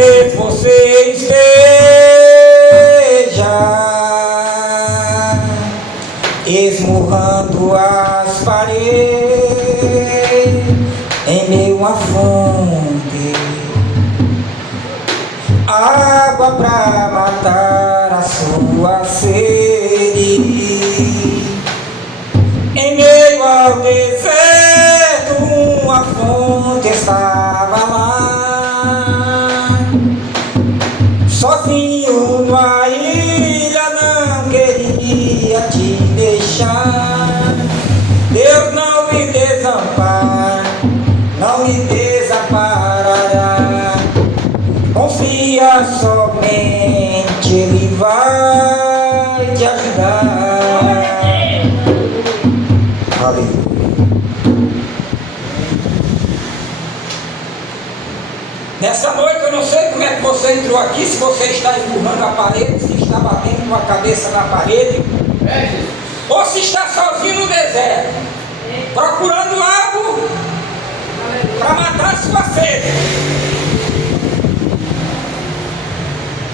talvez você esteja esmurrando as paredes em meio a fonte, água pra matar a sua sede. Em meio ao deserto uma fonte estava lá, sozinho numa ilha, não queria te deixar. Deus não me desampara, não me desamparará. Confia somente, Ele vai te ajudar. Aleluia. Nessa noite eu não sei como é que você entrou aqui, se você está empurrando a parede, se está batendo com a cabeça na parede, ou se está sozinho no deserto, procurando algo para matar a sua sede.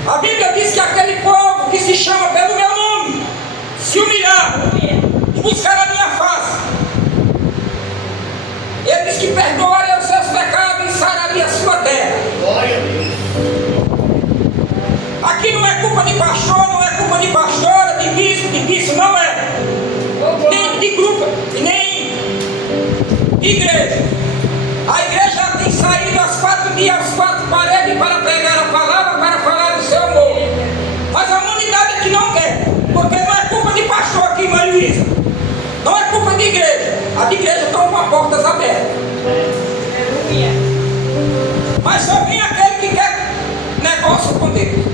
A Bíblia diz que aquele povo que se chama pelo meu nome, se humilhar e buscar a minha face, Ele diz que perdoaria os seus pecados e sararia a sua terra. Glória a Deus. Aqui não é culpa de pastor, não é culpa de pastora, de bispo, não é. Nem de grupo, nem de igreja. A igreja tem saído às 4 dias, às 4 paredes para pregar a palavra, para falar do seu amor. Mas a humanidade aqui não quer, porque não é culpa de pastor aqui, irmã Luísa. Não é culpa de igreja. A de igreja estão com as portas abertas. Mas só vem aquele que quer negócio com Deus.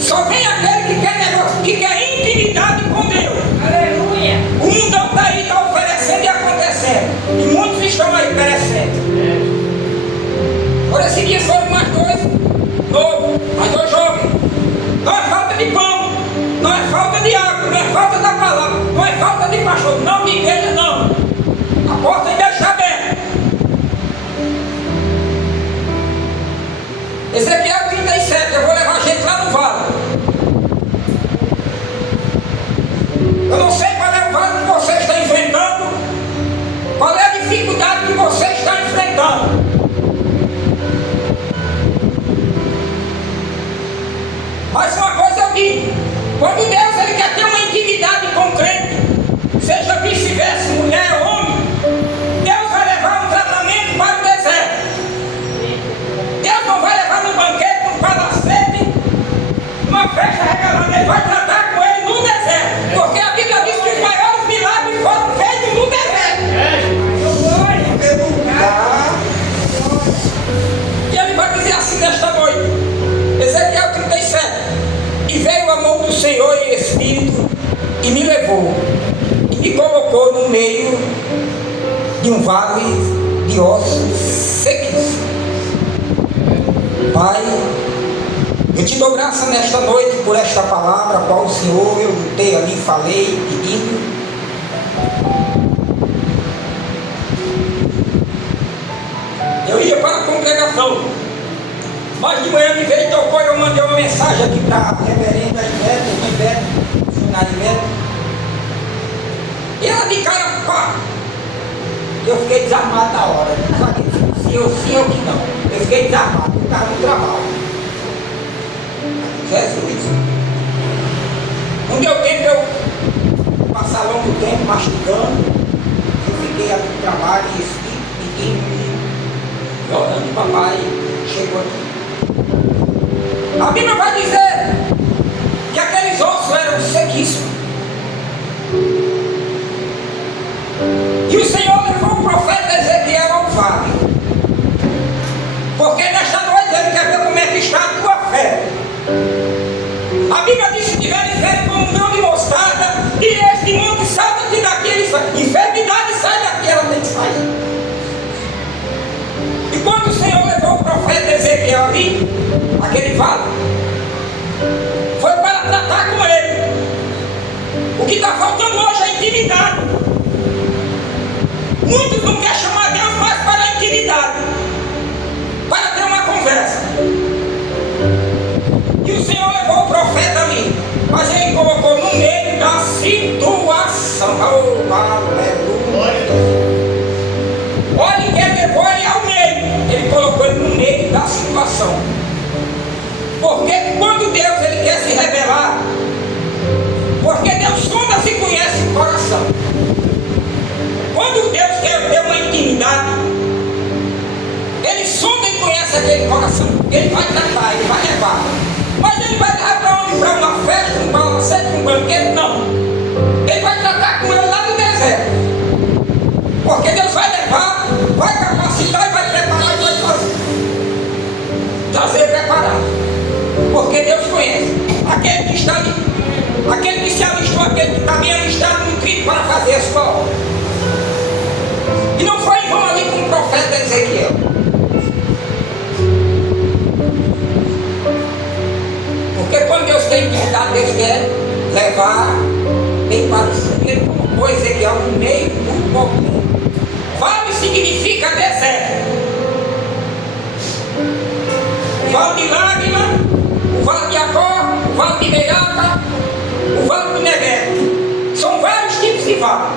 Só vem aquele que quer negócio, que quer intimidade com Deus. Aleluia. O mundão está aí, está oferecendo e acontecendo. E muitos estão aí perecendo. Por esse dia foram mais dois novos, mais dois jovens. Não é falta de pão, não é falta de água, não é falta da palavra, não é falta de pastor, não de igreja, não. A porta ainda está aberta. Ezequiel 37, eu vou levar a gente lá no vale. Eu não sei qual é o vale que você está enfrentando, qual é a dificuldade que você está enfrentando. Mas uma coisa eu digo, quando Deus Ele quer ter uma intimidade com o crente, seja vice-versa, mulher ou homem, Deus vai levar um tratamento para o deserto. Deus não vai levar no banquete, num palacete, numa festa regalada. Ele vai tratar com ele no deserto, porque a Bíblia diz que os maiores milagres foram feitos no deserto. E Ele vai dizer assim nesta noite, Ezequiel 37, e veio a mão do Senhor em Espírito e me levou e me colocou no meio de um vale de ossos secos. Pai, eu te dou graça nesta noite por esta palavra, qual o Senhor, eu lutei ali, falei, pedindo. Eu ia para a congregação, mas de manhã me veio e tocou e eu mandei uma mensagem aqui para a reverenda Ivete, funcionária Ivete. E ela de cara, pá! Eu fiquei desarmado na hora. Não sabia se eu sim ou que não. Eu fiquei desarmado, eu estava no trabalho. Jesus. Não deu tempo eu passar longo tempo mastigando. Eu fiquei ali no trabalho e Espírito pedindo e orando, papai chegou aqui. A Bíblia vai dizer que aqueles ossos eram sequíssimos. E o Senhor levou o profeta Ezequiel ao vale. Porque nesta noite Ele quer ver como é que está a tua fé. A Bíblia diz que se tiveres fé como um grão de mostarda, e este monte salta-te daqui, enfermidade sai daqui, ela tem que sair. E quando o Senhor levou o profeta Ezequiel ali, aquele vale, foi para tratar com ele. O que está faltando hoje é intimidade. Muitos não querem chamar Deus mais para a intimidade. Oh, aleluia. Olha que ele levou ele ao meio. Ele colocou ele no meio da situação. Porque quando Deus ele quer se revelar, porque Deus sonda e conhece o coração. Quando Deus quer ter uma intimidade, ele sonda e conhece aquele coração. Ele vai tratar, ele vai levar. Mas ele vai levar para onde? Para uma festa, um palacete, um banquete? Não. Ele vai tratar com ele lá no deserto. Porque Deus vai levar, vai capacitar e vai preparar e vai fazer. Trazer preparado. Porque Deus conhece. Aquele que está ali, aquele que se alistou, aquele que está bem alistado no trigo para fazer a sua obra. E não foi em vão ali com o profeta Ezequiel. Porque quando Deus tem intimidade, Deus quer levar bem parecido. Ele colocou Ezequiel no meio do povo. Vale significa deserto. O vale de lágrima, o vale de Acó, o vale de Beata, o vale do Negev. São vários tipos de vale.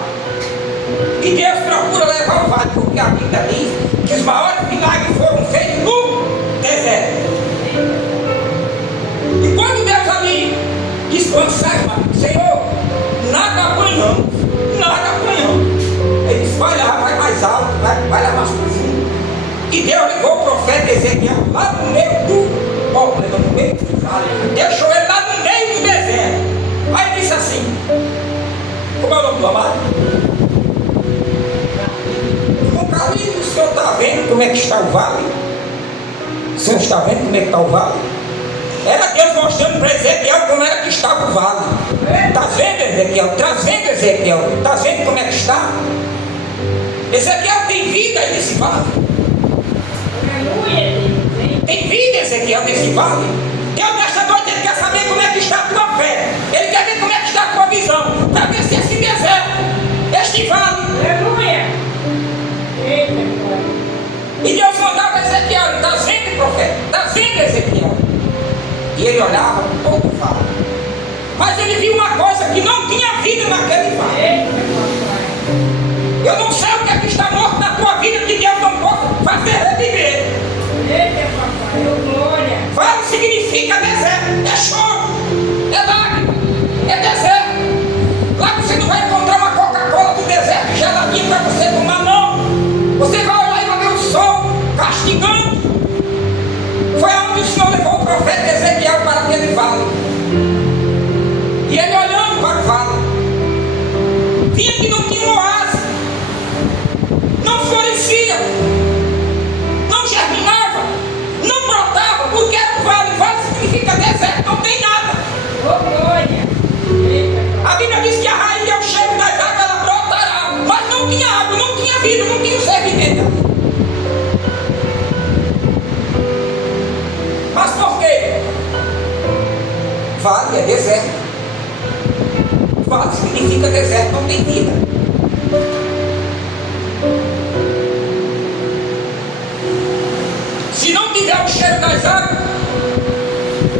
E Deus procura levar o vale, porque a Bíblia diz que os maiores milagres foram feitos no deserto. E quando Deus ali diz quando sai, Senhor, nada apanhamos. Ele disse, vai lá, vai mais alto, vai lá mais profundo. E Deus levou o profeta Ezequiel lá no meio do problema, no meio do vale. Deixou ele lá no meio do deserto. Aí disse assim, como é o nome do amado? Irmão Carlinhos, o senhor está vendo como é que está o vale? O senhor está vendo como é que está o vale? Era Deus mostrando para Ezequiel como era que estava o vale. Está vendo, Ezequiel? Trazendo Ezequiel. Está vendo como é que está? Ezequiel tem vida nesse vale. Tem vida, Ezequiel, nesse vale. Deus nesta noite ele quer saber como é que está a tua fé. Ele quer ver como é que está a tua visão. Para ver se esse deserto, este vale. Aleluia. E Deus mandava Ezequiel, está vendo, profeta? Está vendo, Ezequiel? E ele olhava todo o vale. Mas ele viu uma coisa que não tinha vida naquele vale. Eu não sei o que é que está morto na tua vida que Deus não possa fazer reviver. Vale significa deserto, é choro, é lágrima, é deserto. Lá você não vai encontrar uma Coca-Cola do deserto geladinha para você tomar, não. Você vai olhar e vai ver o sol castigando. Foi aonde o Senhor levou o profeta Ezequiel para aquele vale. E ele olhando para o vale, via que não tinha um oásis, não florescia, não germinava, não brotava, porque era um vale. Vale significa deserto, não tem nada. A Bíblia diz que a raiz é o cheiro das águas, ela brotará, mas não tinha água, não tinha vida, não tinha ser vivendo. Mas por quê? Vale é deserto. Vale significa deserto, não tem vida. Se não tiver o cheiro das águas,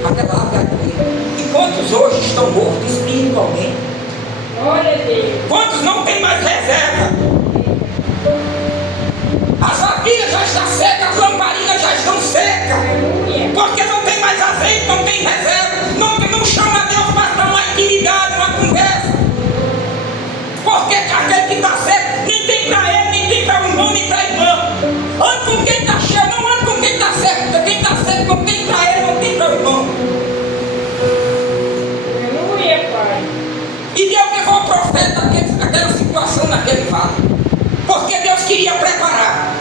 aquela água vai morrer. E quantos hoje estão mortos espiritualmente? Glória a Deus. Quantos não tem mais reserva? As vasilhas já estão secas, as lamparinas já estão secas. Aleluia. Porque não tem mais azeite, não tem reserva. Não chama Deus para uma intimidade, uma conversa. Porque aquele que está certo, nem tem para ele, nem tem para o irmão, nem para a irmã. Ande com quem está cheio, não ande com quem está certo. Porque quem está certo não tem para ele, não tem para o irmão. Aleluia, Pai. E Deus levou o profeta naquela situação, naquele vale. Porque Deus queria preparar.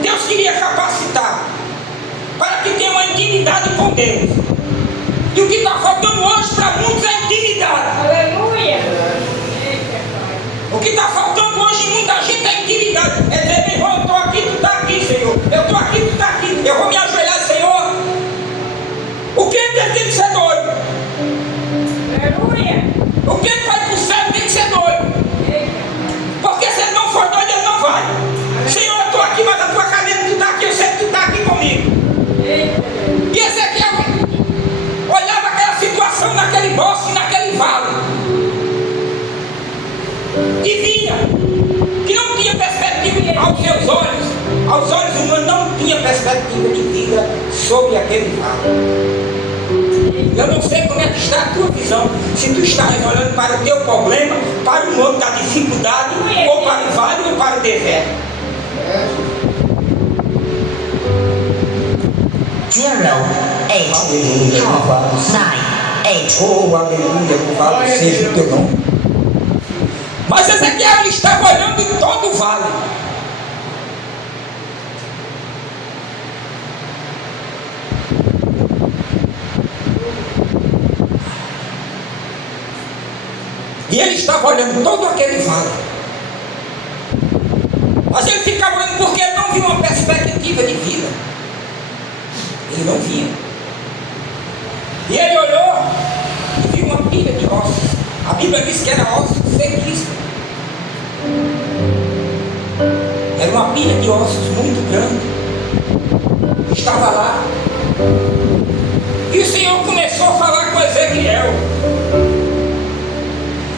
Deus queria capacitar. Para que tenha uma intimidade com Deus. E o que está faltando hoje para muitos é intimidade. Aleluia. O que está faltando hoje em muita gente é intimidade. É dizer, meu irmão, eu estou aqui, tu está aqui, Senhor. Eu estou aqui, tu está aqui. Eu vou me ajoelhar, Senhor. O que tem que ser doido? Aleluia. O que vai para o céu tem que ser doido. Porque se ele não for doido, ele não vai. Senhor, eu estou aqui, mas a tua cadeira, tu está aqui, eu sei que tu está aqui comigo. E Ezequiel olhava aquela situação naquele bosque, perspectiva de vida sobre aquele vale. Eu não sei como é que está a tua visão, se tu estás olhando para o teu problema, para o monte da dificuldade, ou para o vale ou para o deserto. 0, 8, 9, 8. Oh, aleluia, louvado seja o teu nome. Mas Ezequiel estava olhando em todo o vale. E ele estava olhando todo aquele vale. Mas ele ficava olhando porque ele não via uma perspectiva de vida. Ele não via. E ele olhou e viu uma pilha de ossos. A Bíblia diz que era ossos sequíssimos. Era uma pilha de ossos muito grande. Estava lá. E o Senhor começou a falar com Ezequiel.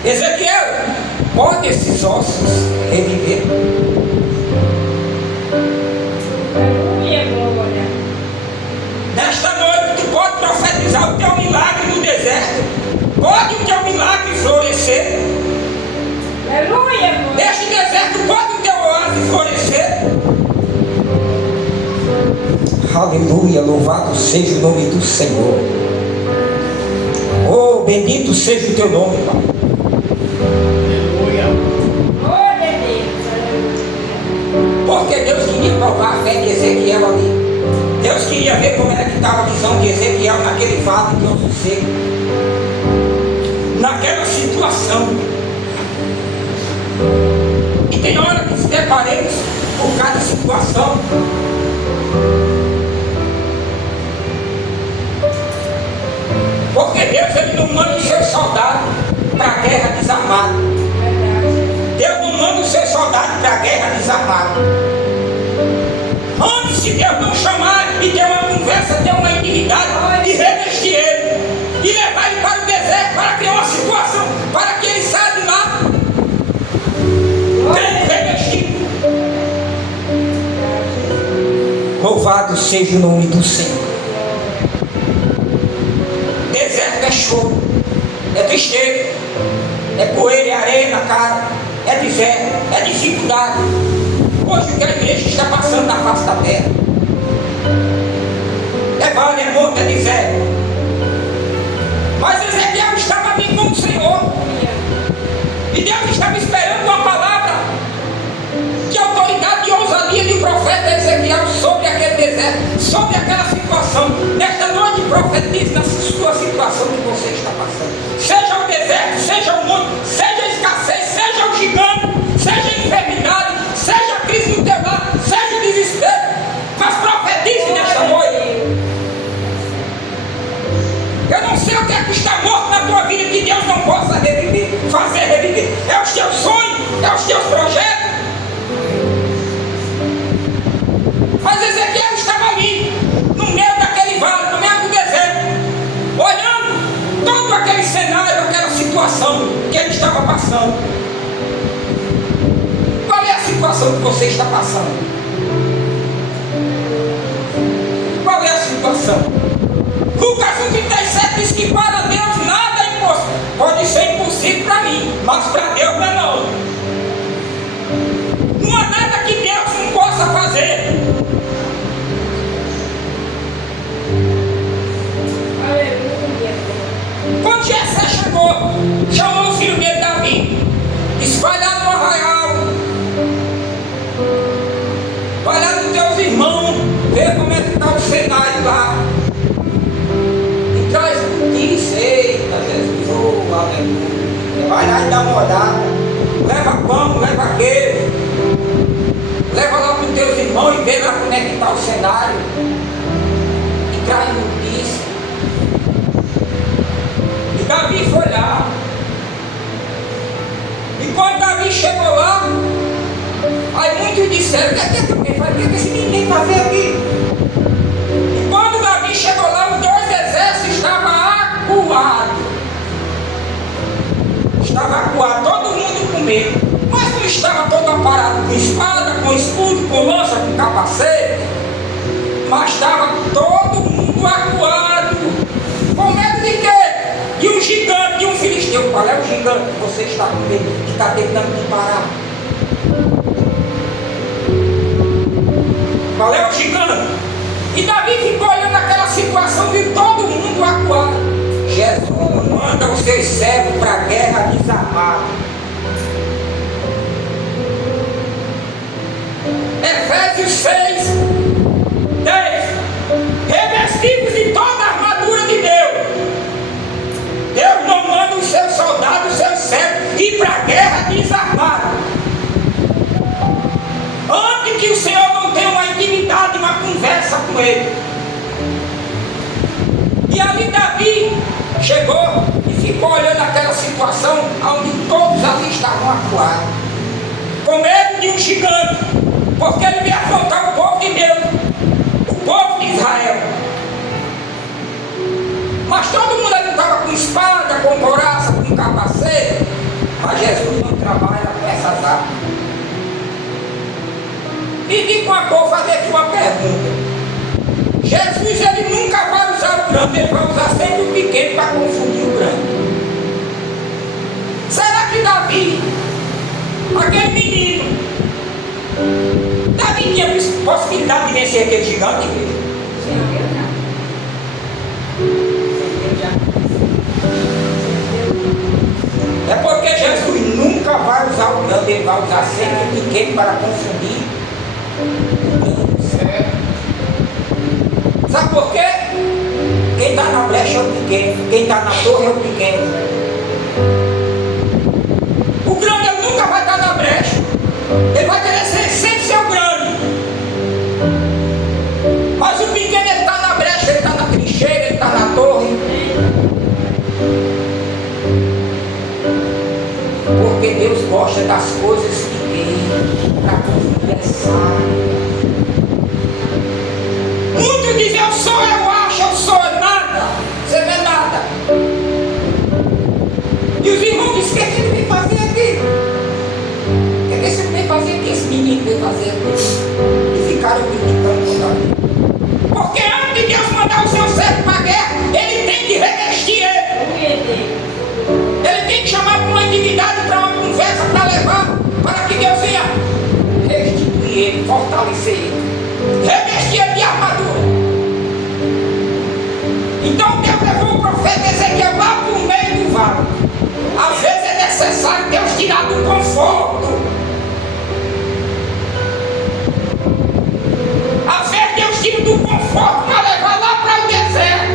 Ezequiel, pode esses ossos reviver? Aleluia, glória. Nesta noite tu pode profetizar o teu milagre no deserto. Pode o teu milagre florescer. Aleluia, glória. Neste deserto pode o teu oásis florescer. Aleluia, louvado seja o nome do Senhor. Oh, bendito seja o teu nome, Pai. Glória a Deus. Aleluia. Porque Deus queria provar a fé de Ezequiel ali. Deus queria ver como era que estava a visão de Ezequiel naquele vale de osso seco. Naquela situação. E tem hora que se deparemos por cada situação. Porque Deus ele não manda os seus soldados para a guerra desarmado. Deus não manda os seus soldados para a guerra desarmado. Antes, se Deus não chamar e ter uma conversa, ter uma intimidade, e revestir ele, e levar ele para o deserto, para criar uma situação, para que ele saia de lá, revestido. Louvado seja o nome do Senhor. Deserto é choro, é tristeza, é poeira e areia na cara, é deserto, é dificuldade. Hoje o que a igreja está passando na face da terra é vale, é monte, é deserto. Mas Ezequiel estava bem com o Senhor, e Deus estava esperando uma palavra de autoridade e ousadia do profeta Ezequiel sobre aquele deserto, sobre aquela situação. Nesta noite profetize na sua situação que você está passando, seja o deserto, seja o monte, seja a escassez, seja o gigante, seja a enfermidade, seja a crise no teu lar, seja o desespero, mas profetize nesta noite. Eu não sei o que é que está morto na tua vida que Deus não possa reviver, fazer reviver. É os teus sonhos, é os teus projetos. Mas Ezequiel estava ali, no meio daquele vale, no meio do deserto, olhando todo aquele cenário, aquela situação que ele estava passando. Qual é a situação que você está passando? Qual é a situação? Lucas 1,37 diz que para Deus nada é impossível. Pode ser impossível para mim, mas para Deus não é não. Não há nada que Deus não possa fazer. Aleluia. Quando Jessé chegou, chamou o filho dele Davi, disse: vai lá no arraial, vai lá nos teus irmãos, vê como é que está o cenário lá, e traz notícia. Eita Jesus, oh aleluia, vai lá e dá uma olhada, leva pão, leva queijo, leva lá para os teus irmãos e vê lá como é que está o cenário, e traz notícia. E Davi foi lá. E quando Davi chegou lá, aí muitos disseram: o que é que alguém faz? O que é que esse menino fazer aqui? E quando Davi chegou lá, os dois exércitos estavam acuados. Estava acuado, todo mundo com medo. Mas não estava todo aparado com espada, com escudo, com lança, com capacete. Qual é o gigante que você está com medo, que está tentando te parar? Qual é o gigante? E Davi ficou olhando aquela situação, viu todo mundo acuado. Jesus manda os seus servos para a guerra desarmados. Efésios 6, 10. Revestivos de toda a armadura de Deus. Deus não manda os seus soldados, os seus servos ir para a guerra desarmados. Antes que o Senhor não tenha uma intimidade, uma conversa com ele. E ali Davi chegou e ficou olhando aquela situação onde todos ali estavam acuados, com medo de um gigante, porque ele ia afrontar o povo de Deus, o povo de Israel. Mas todo mundo ali estava com espada, com couraça, com capacete. Mas Jesus não trabalha com essas armas. E de com a cor fazer aqui uma pergunta. Jesus ele nunca vai usar o grande, ele vai usar sempre o pequeno para confundir o grande. Será que Davi, aquele menino, Davi tinha possibilidade de vencer aquele gigante? É porque Jesus nunca vai usar o grande, ele vai usar sempre o pequeno para confundir o grande. Sabe por quê? Quem está na brecha é o pequeno, quem está na torre é o pequeno. O grande ele nunca vai estar na brecha, ele vai querer sempre ser o grande. Mas o pequeno ele está na brecha, ele está na trincheira, ele está na torre. Porque Deus gosta das coisas pequenas, para conversar. Muitos dizem, eu sou, eu acho, eu sou, nada. Você não é nada. E os irmãos dizem, o que ele vem fazer aqui? O que esse vem fazer aqui? Esse menino vem fazer aqui? E ficaram criticando com Davi. Porque antes de Deus mandar o seu servo para a guerra, ele tem que revestir ele. Ele tem que chamar para uma intimidade, para uma conversa, para levar, para que Deus venha restituir ele, fortalecer ele. Revestir ele de armadura. Então Deus levou o profeta Ezequiel lá para o meio do vale. Às vezes é necessário Deus tirar do conforto. Às vezes Deus tira do conforto para levar lá para o deserto,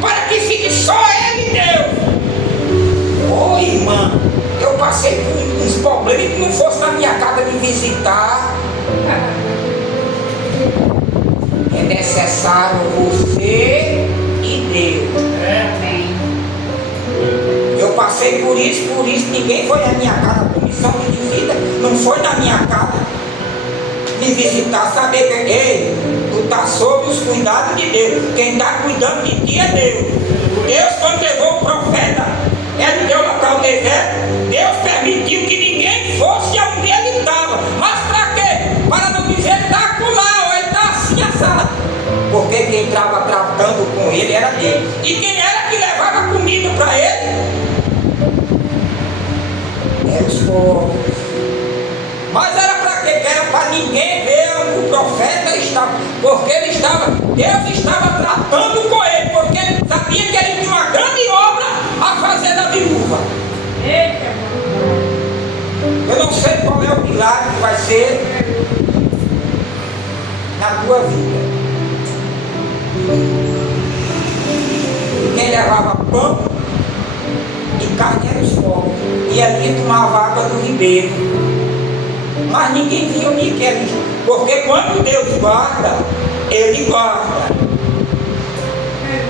para que fique só ele e Deus. Ô irmã, eu passei por uns problemas que não fosse na minha casa me visitar. É necessário você e Deus. Eu passei por isso ninguém foi na minha casa. A comissão de visita não foi na minha casa me visitar, saber que ei, tu está sob os cuidados de Deus. Quem está cuidando de ti é Deus. Deus, quando levou o profeta, ele deu lá para o deserto. Deus permitiu que ninguém fosse onde ele estava. Mas para quê? Para não dizer ele está acolá, ou ele está assim assado. Porque quem estava tratando com ele era Deus. E quem era que levava comida para ele? Era os povos. Mas era para quê? Era para ninguém ver onde o profeta estava. Porque ele estava, Deus estava tratando com ele. Porque ele sabia que ele tinha uma grande obra a fazer da viúva. Eu não sei qual é o milagre que vai ser na tua vida. Quem levava pão e carne era os povos. E ali tomava água do ribeiro. Mas ninguém via onde que era. Porque quando Deus guarda, Ele guarda.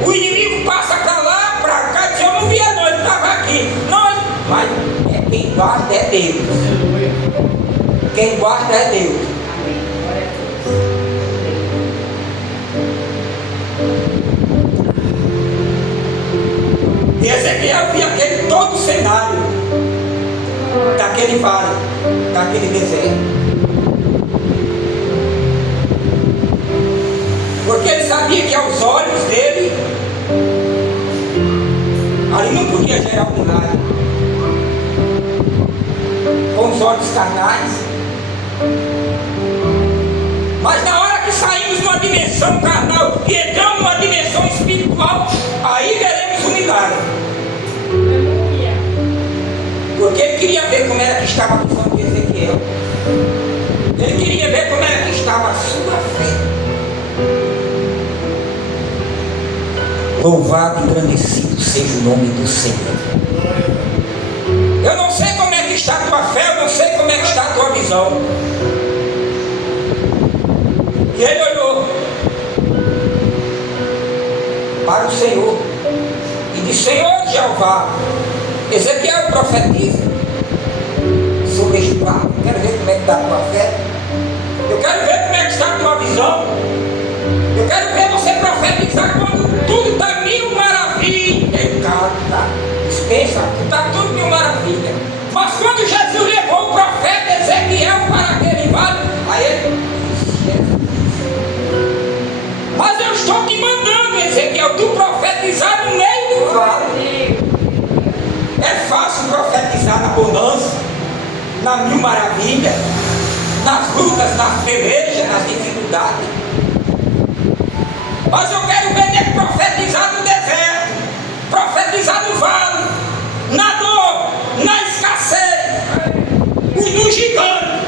O inimigo passa para lá, para cá, diz, eu não via não, ele estava aqui. Não, mas quem guarda é Deus. Quem guarda é Deus. E Ezequiel via todo o cenário daquele vale, daquele deserto. Porque ele sabia que aos olhos dele ia gerar um milagre. Com os olhos carnais. Mas na hora que saímos de uma dimensão carnal e entramos numa dimensão espiritual, aí veremos um milagre. Aleluia. Porque ele queria ver como era que estava a visão de Ezequiel. Ele queria ver como era que estava a sua fé. Louvado e engrandecido seja o nome do Senhor. Eu não sei como é que está a tua fé, eu não sei como é que está a tua visão. E ele olhou para o Senhor e disse: Senhor Jeová, Ezequiel profetiza sobre este vale. Eu quero ver como é que está a tua fé. Eu quero ver como é que está a tua visão. Eu quero ver você profetizar quando tudo está mil maravilhas. Canta, dispensa, está tudo mil maravilhas. Mas quando Jesus levou o profeta Ezequiel para aquele vale, aí ele disse: mas eu estou te mandando, Ezequiel, tu profetizar no meio do vale. É fácil profetizar na bonança, na mil maravilhas, nas lutas, nas pelejas, nas dificuldades. Mas eu quero ver ele profetizar no deserto, profetizar no vale, na dor, na escassez, no gigante.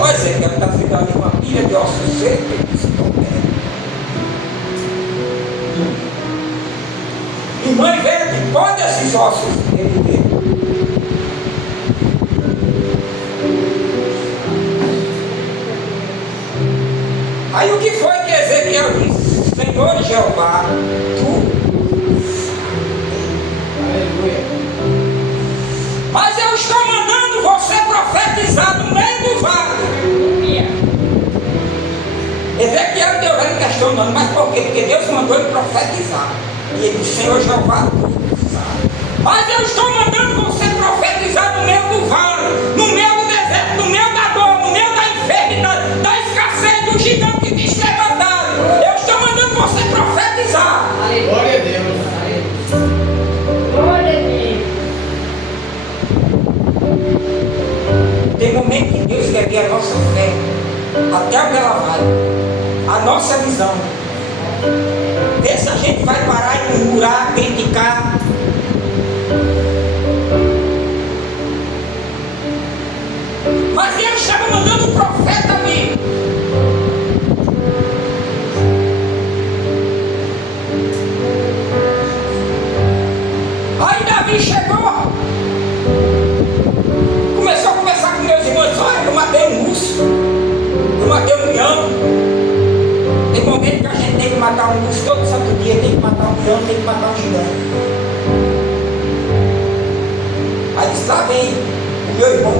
Olha, Ezequiel está sendo ali uma pilha de ossos secos. Ele disse: não quero. Mãe verde, pode esses ossos reviver? Aí o que foi que Ezequiel disse? Senhor Jeová, tu. Aleluia. Mas eu estou mandando você profetizar no meio do vale. Ezequiel deu ele questionando, mas por quê? Porque Deus mandou ele profetizar. E ele disse: Senhor Jeová, tu sabe. Mas eu estou mandando você profetizar no meio do vale, no meio do deserto, no meio da dor, no meio da enfermidade, da escassez, do gigante que te levantaram. Eu estou mandando você profetizar. Glória a Deus. Glória a Deus. Tem momento que Deus quer ver a nossa fé, até onde ela vai, a nossa visão. Vê se a gente vai parar e murmurar, criticar. Mas Deus estava mandando um profeta ali. Aí Davi chegou, começou a conversar com meus irmãos. Olha, eu matei um urso, eu matei um leão. Tem momento que a gente tem que matar um urso todo santo dia, tem que matar um leão, tem que matar um gigante. Aí disse: lá vem o meu irmão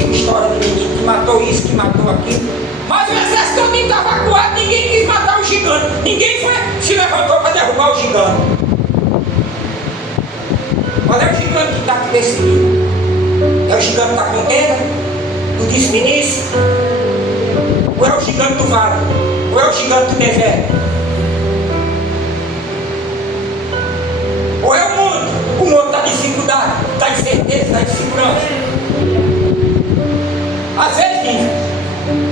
com história de menino que matou isso, que matou aquilo. Mas o exército todo estava acuado, ninguém quis matar o gigante. Ninguém se levantou para derrubar o gigante. Qual é o gigante que está te perseguindo? É o gigante da contenda? Do disse-me-disse? Ou é o gigante do vale? Ou é o gigante do deserto? Ou é o mundo? O mundo está em dificuldade, está em certeza, está em segurança. Às vezes diz: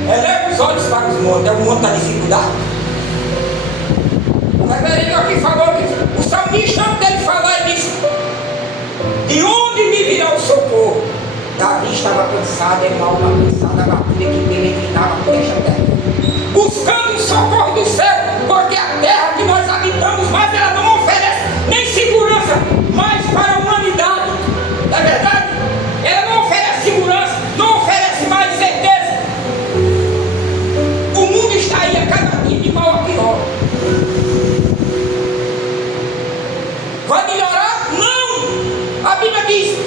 eleva os olhos para os montes. É o mundo da dificuldade. O reverendo aqui falou que o salmista, antes dele falar, ele disse: de onde me virá o socorro? Davi estava cansado, é uma alma cansada, abatida, que peregrinava por esta terra, buscando o socorro do céu, porque a terra que nós habitamos, mas ela não oferece nem segurança mais para a humanidade. Não é verdade? Ela não oferece segurança, não oferece mais certeza. O mundo está aí a cada dia de mal a pior. Vai melhorar? Não! A Bíblia diz: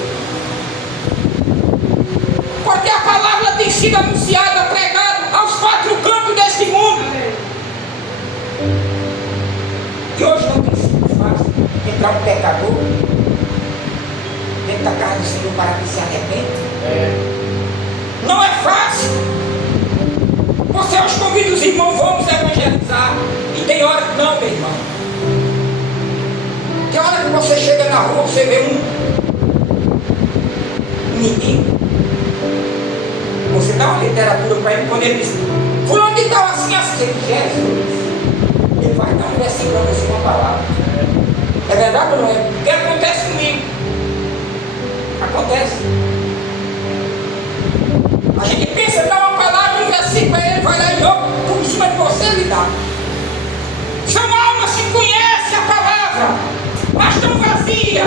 porque a palavra tem sido anunciada, pregada aos quatro cantos deste mundo. E hoje não tem sido fácil entrar um pecador dentro da casa do Senhor para que se arrependa. Não é fácil. Você hoje convida os irmãos, vamos tem hora que não, meu irmão. Tem hora que você chega na rua, você vê um menino. Você dá uma literatura para ele, quando ele diz, fulano de tal assim, Jesus. Ele vai dar um versículo para você, uma palavra. É verdade ou não é? O que acontece comigo? Acontece. A gente pensa, dá uma palavra, um versículo, aí ele vai lá e joga por cima de você e lhe dá. São almas que conhecem a palavra, mas estão vazias.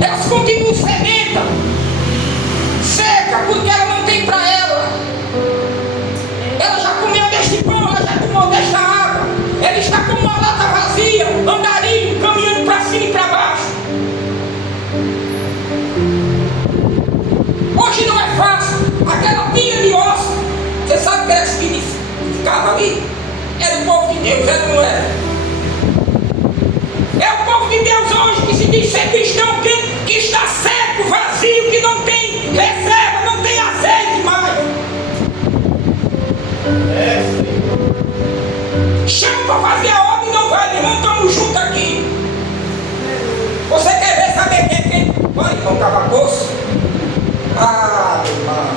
Elas continuam sedentas, seca, porque ela não tem para ela. Ela já comeu deste pão, ela já tomou desta água. Ela está como uma lata vazia, andarilho, caminhando para cima e para baixo. Hoje não é fácil. Aquela pilha de ossos, você sabe o que era que significava ali? Era o povo de Deus, era ou não era? É o povo de Deus hoje que se diz ser cristão, que está seco, vazio, que não tem reserva, não tem azeite mais. Chama para fazer a obra e não vai, irmão, estamos juntos aqui. Você quer ver, saber quem? Olha, irmão, Cavacoso. Ah, irmão.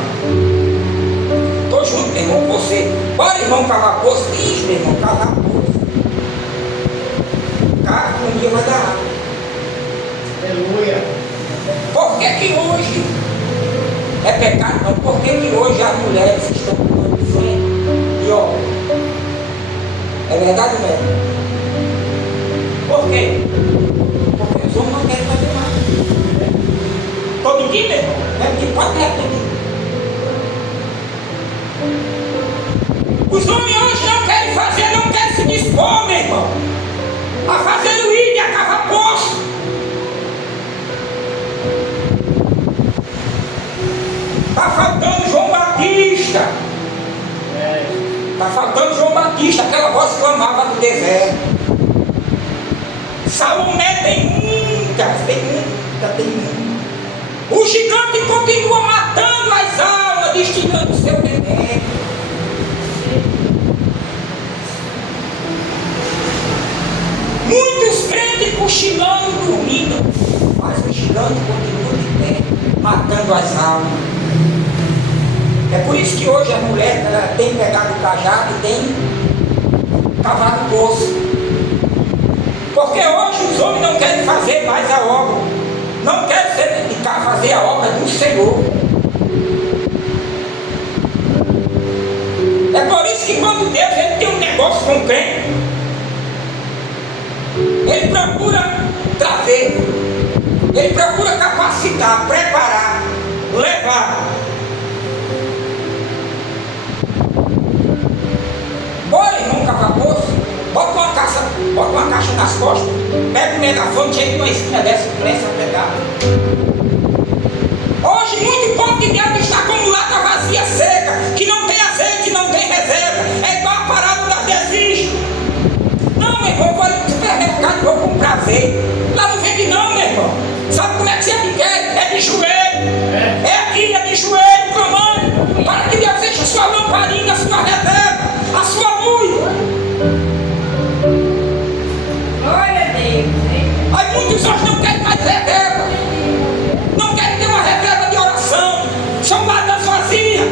Estou junto, meu irmão, com você. Bora, irmão, Cavacoso. Diz, meu irmão, Cavacoso. Cara, um dia vai dar água. Aleluia. Por que que hoje é pecado? Não, por que que hoje as mulheres estão tomando frente e ó? É verdade ou não é? Por quê? Porque os homens não querem fazer nada. Todo dia, meu irmão. É que pode ter todo dia. Os homens hoje não querem fazer, não querem se dispor, meu irmão, a fazer o ídolo e a cavar poço. Está faltando João Batista. Está faltando João Batista, aquela voz que clamava no deserto. Salomé tem muita. O gigante continua matando as almas, destinando o seu veneno. Muitos crentes cochilando, dormindo, mas o gigante continua de pé, matando as almas. É por isso que hoje a mulher tem pegado o cajado e tem cavado o poço. Porque hoje os homens não querem fazer mais a obra, não querem se dedicar a fazer a obra do Senhor. É por isso que quando Deus ele tem um negócio com o crente, ele procura trazer, ele procura capacitar, preparar, levar. Bora, irmão, cavar poço, bota uma caixa nas costas, pega o megafone, chega numa esquina dessa e começa a pegar. Hoje muito povo de Deus está como lata vazia, seca, que não tem azeite, não tem reserva, é igual a parada da desiste. Não, meu irmão, eu vou no supermercado e vou comprar azeite. Lá não vende não, meu irmão. Sabe como é que você quer? É de joelho. É aqui, é de joelho, clamando, para que Deus enche a sua lamparina, a sua reserva, a sua luz. Glória a Deus. Aí muitos hoje não querem mais reserva. Não querem ter uma reserva de oração. São latas vazias.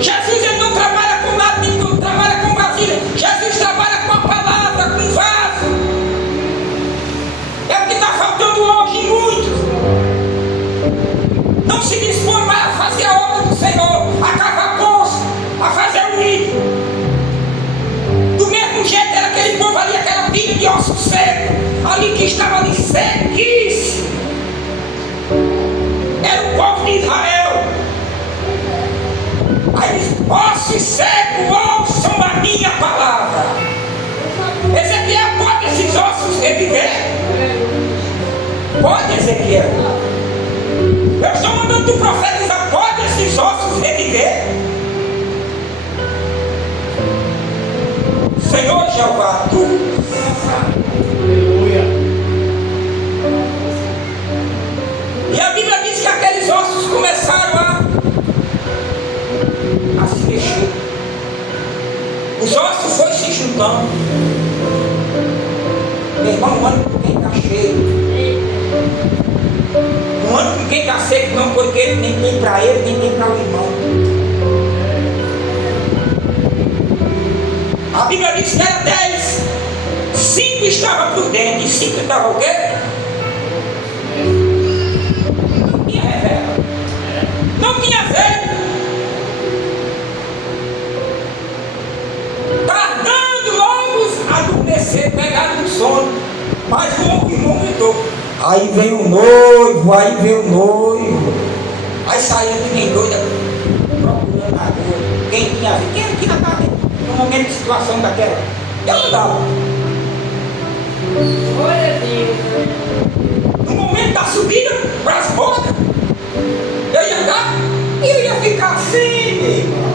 Jesus ele não trabalha com lata, não trabalha com vasilha. Jesus trabalha com a palavra, com vaso. É o que está faltando hoje em muitos. Não se dispõe mais a fazer a obra do Senhor, a cavar poço, a fazer o ídolo. Do mesmo jeito era aquele povo ali, aquela pilha de osso seco, ali que estava ali sequíssimo. Era o povo de Israel. Aí, ossos secos, ouçam a minha palavra. Ezequiel, pode esses ossos reviver? Pode, Ezequiel. Eu estou mandando tu profetizar, pode esses ossos reviver? Senhor Jeová, tu sabe. Aleluia. E a Bíblia diz que aqueles ossos começaram a se mexer. Os ossos foram se juntando. ele, nem tem para ele, nem tem para o irmão. A Bíblia diz que era 10. 5 estavam prudentes e 5 estavam o quê? Não tinha reserva. Não tinha zelo. Tardando logo adormecer, pegado no sono. Mas o irmão gritou. Aí vem o noivo, aí vem o noivo. Aí saiu ninguém doida, procurando a rua. Quem tinha visto? Quem aqui na casa? No momento de situação daquela? Eu não dava. Glória a Deus. No momento da subida para as bordas, eu ia dar e eu ia ficar assim, meu irmão.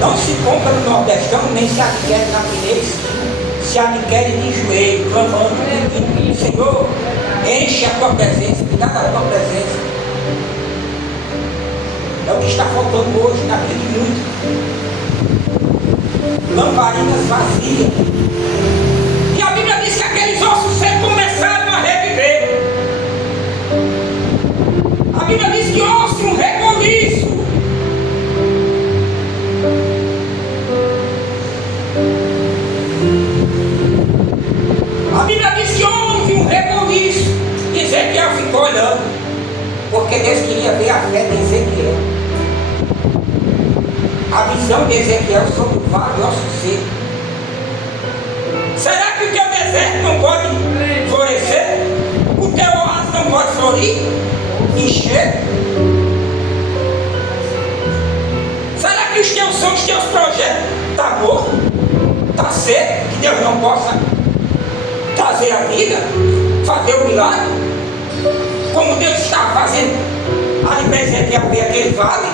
Não se compra no Nordestão, nem se adquire na Pinês, se adquire de joelho, clamando, pedindo, Senhor, enche a tua presença, me dá a tua presença. É o que está faltando hoje na vida de muitos. Lamparinas vazias. E a Bíblia diz que aqueles ossos secos começaram a reviver. A Bíblia diz que osso um reboliço. A Bíblia diz que houve um reboliço. E Ezequiel ficou olhando, porque Deus queria ver a fé de Ezequiel. A visão de Ezequiel sobre o vale e osso seco. Será que o teu deserto não pode florescer? O teu oásis não pode florir? Encher? Será que os teus sonhos, os teus projetos estão mortos? Está seco? Que Deus não possa trazer a vida? Fazer o milagre? Como Deus está fazendo ali para Ezequiel ver aquele vale?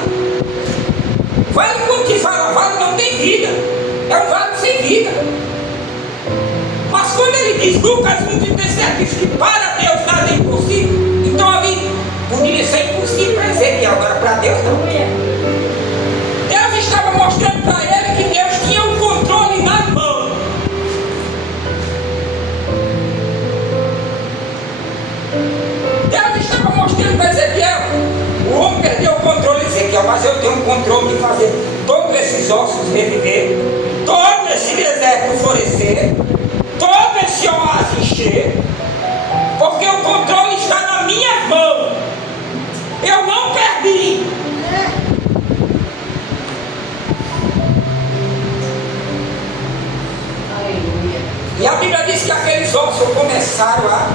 Vale, quando te fala vale, não tem vida. É um vale sem vida. Mas quando ele diz, Lucas 1,37, diz que para Deus nada é impossível, então ali poderia ser impossível para Ezequiel, agora para Deus não. Deus estava mostrando para ele que Deus tinha o controle na mão. Deus estava mostrando para Ezequiel, o homem perdeu o controle de Ezequiel, mas eu tenho o controle de fazer todos esses ossos reviver, todo esse deserto florescer, todo esse oásis encher, porque o controle está nas minhas mãos. Eu não perdi. Aleluia. E a Bíblia diz que aqueles ossos começaram a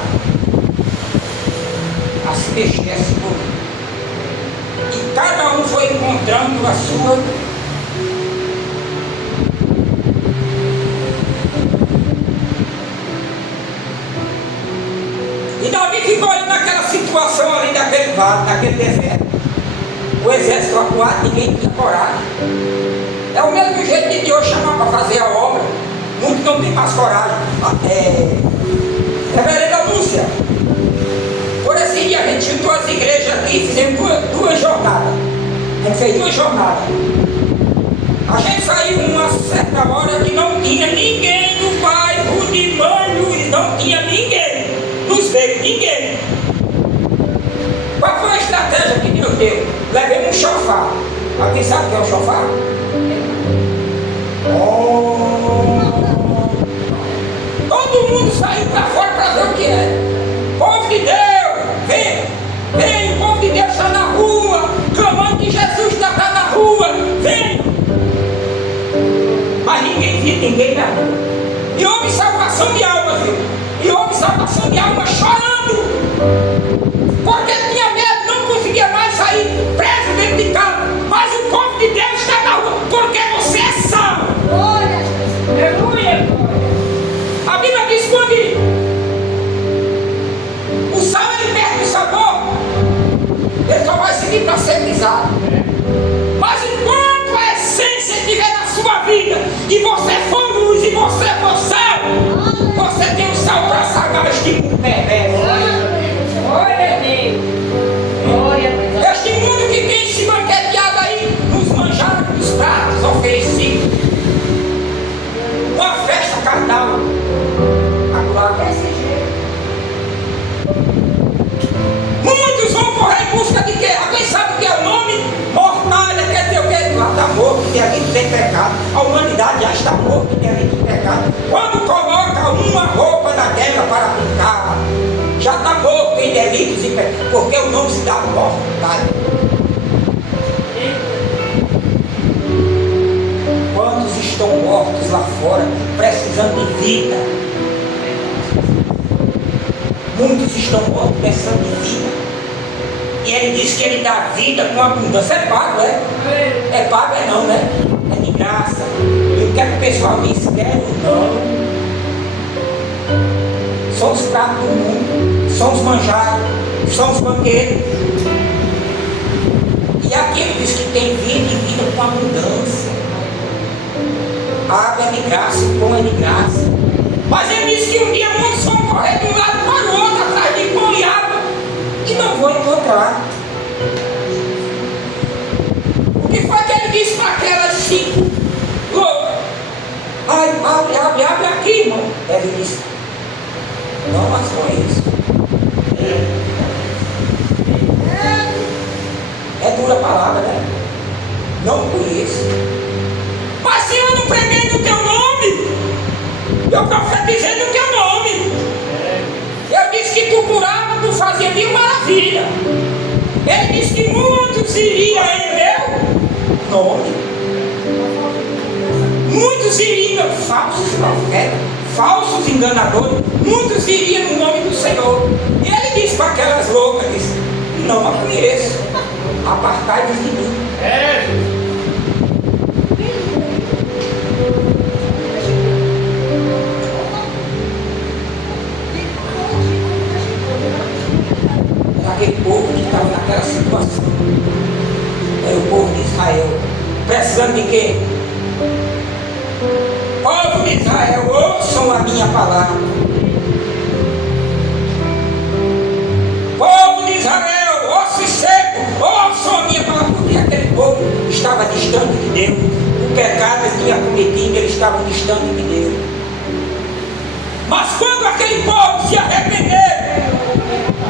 se mexer, a se mover. E cada um foi encontrando a sua. E Davi ficou ali naquela situação ali daquele vale, naquele deserto. O exército acuado, ninguém tinha coragem. É o mesmo jeito de Deus chamar para fazer a obra. Muitos não têm mais coragem. Reverenda Lúcia, por esse dia a gente juntou as igrejas aqui e fizemos duas jornadas. A gente fez 2 jornadas. A gente saiu uma certa hora que não tinha ninguém no bairro de Mãe Luiz, não tinha ninguém. Nos veio ninguém. Qual foi a estratégia que Deus deu? Levei um chofar. Alguém sabe o que é um chofar? Todo mundo saiu para fora para ver o que é. Povo de Deus, vem, o povo de Deus está na rua, clamando que Jesus está na rua, vem. Mas ninguém via ninguém na rua. E houve salvação de alma, viu? E houve salvação de alma chorando, porque tinha medo, não conseguia mais sair preso dentro de casa. Mas o povo de Deus está na rua, porque você é salvo. Aleluia. A Bíblia diz quando o sal ele perde o sabor, ele só vai seguir para ser pisado. Mas enquanto a essência estiver na sua vida, e você for luz, e você for sal, você tem o sal para sagar este mundo perverso. Glória a Deus. Glória a Deus. Este mundo que tem se banqueteado aí, nos manjados dos pratos oferecidos. Uma festa carnal. Agora, morto em delito e pecado. Quando coloca uma roupa da guerra para brincar, já está morto em delitos e pecados, porque o nome se dá mortalidade. Quantos estão mortos lá fora, precisando de vida? Muitos estão mortos precisando de vida. E ele diz que ele dá vida com abundância. É pago, é? É pago, é não, né? É de graça. E o que é que o pessoal diz? Quer ou não? São os pratos do mundo, são os manjados, são os banquetes. E aqui ele diz que tem vida e vida com abundância. A água é de graça, o pão é de graça. Mas ele disse que um dia muitos vão correr de um lado para o outro atrás de pão e água, que não vou encontrar. O que foi que ele disse para aquelas 5 loucas? Ai, abre aqui, irmão. Ele disse, não as conheço. É dura a palavra, né? Não conheço. Mas se eu não preguei no teu nome, eu profetizei no teu nome. Eu disse que tu curava, tu fazia mil maravilhas. Ele disse que muitos iriam em meu nome. Muitos iriam, falsos profetas, falsos enganadores. Muitos iriam no nome do Senhor. E ele disse para aquelas loucas, disse, não a conheço, apartai-vos de mim. Aquele povo que estava naquela situação, era o povo de Israel, precisando de quê? Povo de Israel, ouçam a minha palavra. Povo de Israel, ouçam seco, ouçam a minha palavra, porque aquele povo estava distante de Deus. O pecado que tinha cometido, eles estavam distantes de Deus. Mas quando aquele povo se arrependeu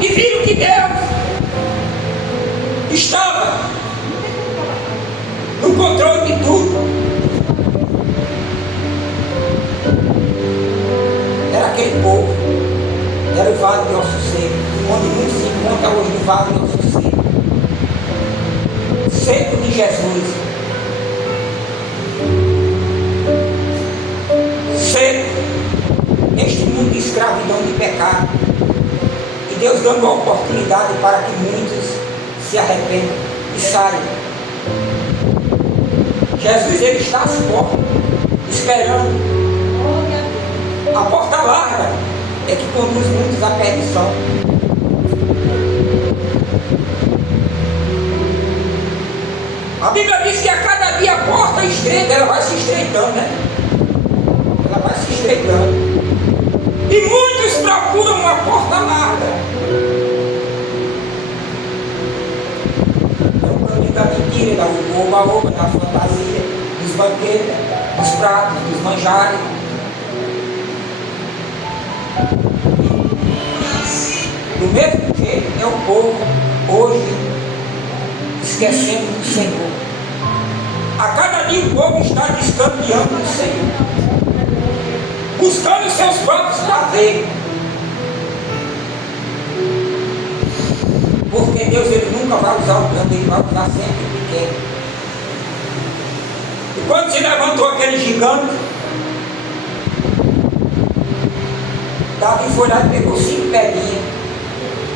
e viram que Deus estava no controle de tudo, era aquele povo, era o Vale de Ossos Secos, onde muitos se encontram hoje no Vale de Ossos Secos, seco de Jesus, seco neste mundo de escravidão de pecado. E Deus dando uma oportunidade para que muitos se arrependam e saiam. Jesus, ele está às portas, esperando. A porta larga é que conduz muitos à perdição. A Bíblia diz que a cada dia a porta estreita, ela vai se estreitando, né? Ela vai se estreitando. E muitos procuram uma porta larga. É o caminho da mentira, da oba-oba, da fantasia, dos banquetes, dos pratos, dos manjares. Do mesmo jeito é o povo hoje esquecendo do Senhor. A cada dia o povo está descambiando do Senhor, buscando seus próprios prazeres. Porque Deus, ele nunca vai usar o grande, ele vai usar sempre o pequeno. E quando se levantou aquele gigante, Davi foi lá e pegou 5 pedrinhas.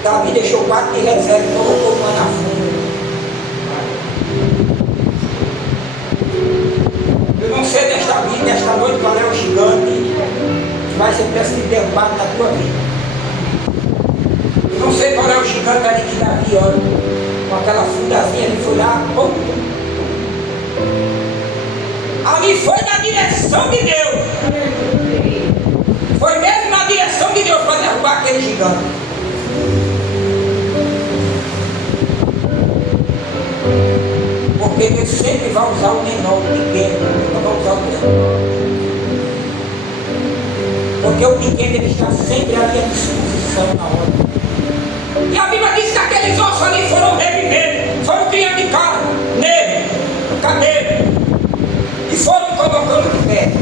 Davi deixou 4 de reserva e colocou uma na funda. Eu não sei desta vida, desta noite, qual é o gigante que vai ser derrubado na tua vida. Eu não sei qual é o gigante ali que Davi olha, com aquela fundazinha, ele foi lá, pum. Ali foi na direção de Deus. Foi mesmo na direção de Deus para derrubar aquele gigante. Porque Deus sempre vai usar o menor, o pequeno, não vai usar o grande. Porque o pequeno, ele está sempre ali à disposição na hora. E a Bíblia diz que aqueles ossos ali foram revivendo, foram criando de carne, nele, cabelo, e foram colocando de pé.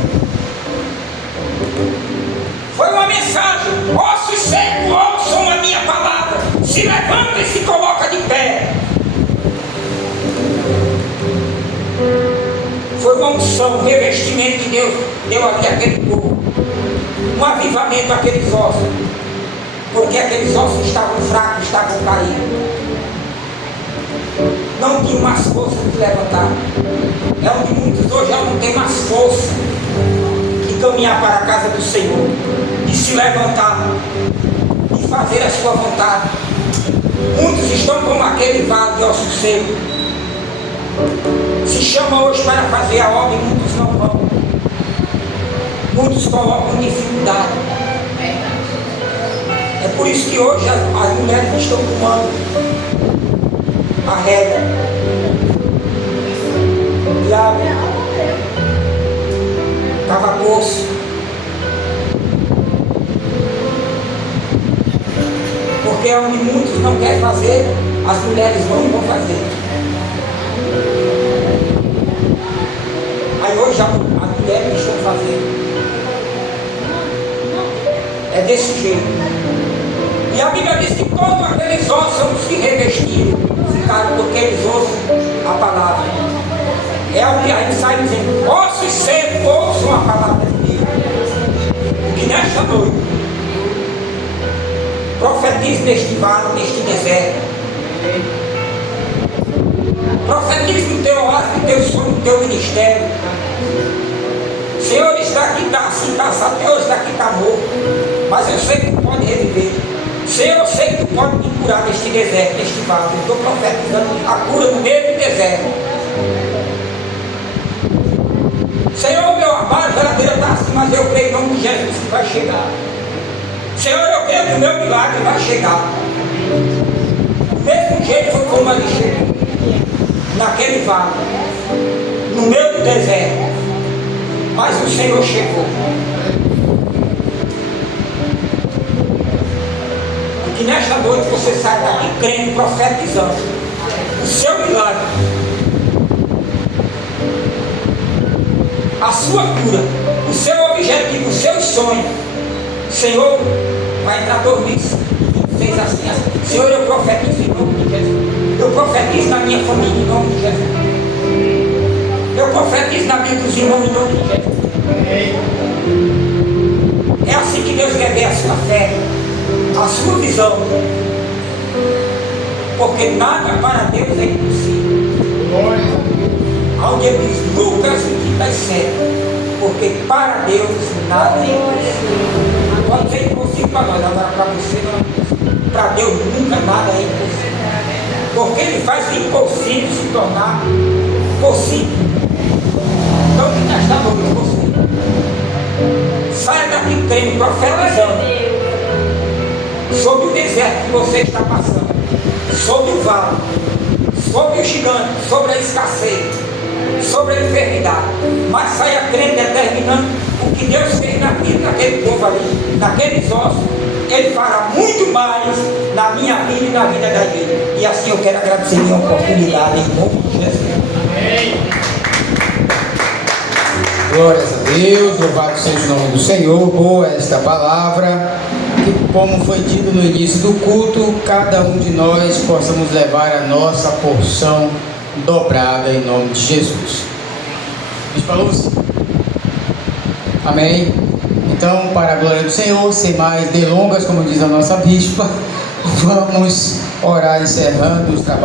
unção, um revestimento que Deus deu ali àquele povo, um avivamento àqueles ossos, porque aqueles ossos estavam fracos, estavam caídos, não tinham mais força de se levantar. É onde muitos hoje já não têm mais força de caminhar para a casa do Senhor, de se levantar, de fazer a sua vontade. Muitos estão como aquele vale de ossos secos, se chamam hoje para fazer a obra e muitos não vão. Muitos colocam dificuldade. É por isso que hoje as mulheres estão tomando a rédea e abre cava poço, porque é onde muitos não querem fazer, as mulheres vão fazer. Aí hoje as mulheres estão fazendo. É desse jeito. E a Bíblia diz que todos aqueles ossos se revestiram, ficaram com aqueles ossos a palavra. É o que a gente sai dizendo: ossos secos ouçam a palavra de Deus. Que nesta noite profetize neste vale, neste deserto. Profetize no teu oásis, no teu sonho, no teu ministério. Senhor, está aqui, está assim, está assado. Deus, está aqui, está morto. Mas eu sei que tu pode reviver. Senhor, eu sei que tu pode me curar neste deserto, neste vale. Eu estou profetizando a cura no meio do deserto. Senhor, meu amado, a geladeira está assim, mas eu creio em nome de Jesus que vai chegar. Senhor, eu creio que o meu milagre vai chegar. Do mesmo jeito foi como ele chegou, naquele vale, no meio do deserto. Mas o Senhor chegou. E que nesta noite você sai daqui crendo, profetizando o seu milagre, a sua cura, o seu objetivo, os seus sonhos. Senhor, vai entrar 2026 assim. Senhor, eu profetizo em nome de Jesus. Eu profetizo na minha família em nome de Jesus. Eu profetizo na vida dos irmãos em nome de Jesus. É assim que Deus quer ver a sua fé, a sua visão. Porque nada para Deus é impossível. Onde ele diz Lucas 27, porque para Deus nada é impossível. Pode ser impossível para nós, agora para você não é impossível. Para Deus nunca nada é impossível. Porque Ele faz o impossível se tornar possível. Então que nesta noite você saia daqui crendo, profetizando sobre o deserto que você está passando, sobre o vale, sobre o gigante, sobre a escassez, sobre a enfermidade, mas saia crendo, determinando o que Deus fez na vida daquele povo ali, naqueles ossos. Ele fará muito mais na minha vida e na vida da igreja. E assim eu quero agradecer a minha oportunidade em nome de Jesus. Amém. Glórias a Deus, louvado seja o nome do Senhor. Boa esta palavra, que como foi dito no início do culto, cada um de nós possamos levar a nossa porção dobrada em nome de Jesus. Bispa Lúcia. Amém. Então, para a glória do Senhor, sem mais delongas, como diz a nossa bispa, vamos orar encerrando os trabalhos.